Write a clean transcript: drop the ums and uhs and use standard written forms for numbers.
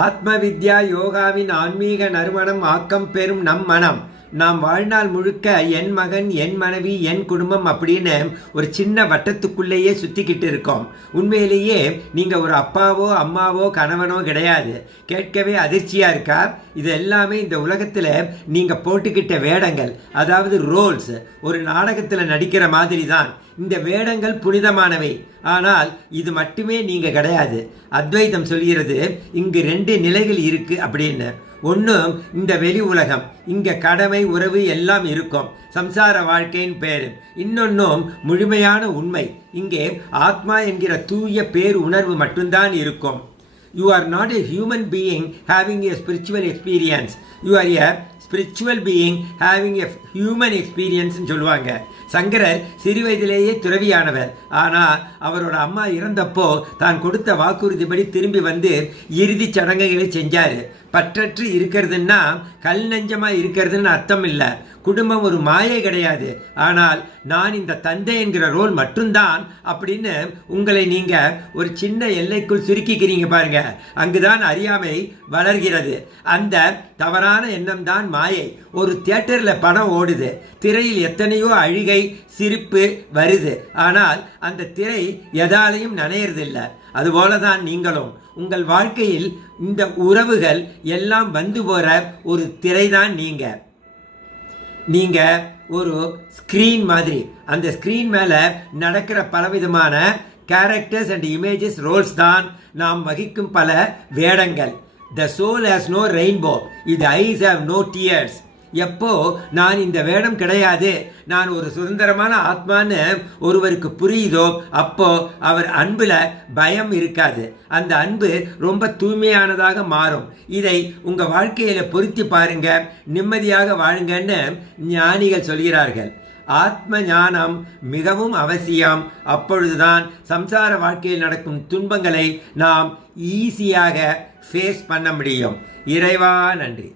ஆத்ம வித்யா யோகாவின் ஆன்மீக நறுமணம் ஆக்கம் பெறும் நம் மனம். நாம் வாழ்நாள் முழுக்க என் மகன், என் மனைவி, என் குடும்பம் அப்படின்னு ஒரு சின்ன வட்டத்துக்குள்ளேயே சுற்றிக்கிட்டு இருக்கோம். உண்மையிலேயே நீங்கள் ஒரு அப்பாவோ அம்மாவோ கணவனோ கிடையாது. கேட்கவே அதிர்ச்சியாக இருக்கா? இது எல்லாமே இந்த உலகத்தில் நீங்கள் போட்டுக்கிட்ட வேடங்கள், அதாவது ரோல்ஸ். ஒரு நாடகத்தில் நடிக்கிற மாதிரி தான். இந்த வேடங்கள் புனிதமானவை, ஆனால் இது மட்டுமே நீங்கள் கிடையாது. அத்வைதம் சொல்கிறது இங்கு 2 நிலைகள் இருக்கு அப்படின்னு. ஒன்று இந்த வெளி உலகம், இங்கே கடமை உறவு எல்லாம் இருக்கும், சம்சார வாழ்க்கையின் பேர். இன்னொன்றும் முழுமையான உண்மை, இங்கே ஆத்மா என்கிற தூய பேர் உணர்வு மட்டும்தான் இருக்கும். You are not a human being having a spiritual experience. You are a spiritual being having a human experience சொல்லுவாங்க. சங்கரர் சிறு வயதிலேயே துறவியானவர். ஆனால் அவரோட அம்மா இறந்தப்போ தான் கொடுத்த வாக்குறுதிப்படி திரும்பி வந்து இறுதி சடங்குகளை செஞ்சார். பற்றற்று இருக்கிறதுன்னா கல் நெஞ்சமாக இருக்கிறதுன்னு அர்த்தம் இல்லை. குடும்பம் ஒரு மாயை கிடையாது. ஆனால் நான் இந்த தந்தை என்கிற ரோல் மட்டும்தான் அப்படின்னு உங்களை நீங்கள் ஒரு சின்ன எல்லைக்குள் சுருக்கிக்கிறீங்க பாருங்க. அங்குதான் அறியாமை வளர்கிறது. அந்த தவறான எண்ணம் தான் மாயை. ஒரு தியேட்டரில் படம் ஓடுது, திரையில் எத்தனையோ அழுகை சிரிப்பு வருது, ஆனால் அந்த திரை எதாலையும் நனையறதில்லை. அதுபோல தான் நீங்களும் உங்கள் வாழ்க்கையில் இந்த உறவுகள் எல்லாம் வந்து போகிற ஒரு திரை தான் நீங்கள் ஒரு ஸ்க்ரீன் மாதிரி. அந்த ஸ்க்ரீன் மேலே நடக்கிற பலவிதமான கேரக்டர்ஸ் அண்ட் இமேஜஸ் ரோல்ஸ் தான் நாம் வகிக்கும் பல வேடங்கள். The soul has no rainbow, இது ஐஸ் ஹேவ் நோ டியர்ஸ். எப்போ நான் இந்த வேடம் கிடையாது, நான் ஒரு சுதந்திரமான ஆத்மான்னு ஒருவருக்கு புரியுதோ அப்போ அவர் அன்பில் பயம் இருக்காது. அந்த அன்பு ரொம்ப தூய்மையானதாக மாறும். இதை உங்கள் வாழ்க்கையில் பொருத்தி பாருங்க, நிம்மதியாக வாழுங்கன்னு ஞானிகள் சொல்கிறார்கள். ஆத்ம ஞானம் மிகவும் அவசியம். அப்பொழுதுதான் சம்சார வாழ்க்கையில் நடக்கும் துன்பங்களை நாம் ஈஸியாக ஃபேஸ் பண்ண முடியும். இறைவா நன்றி.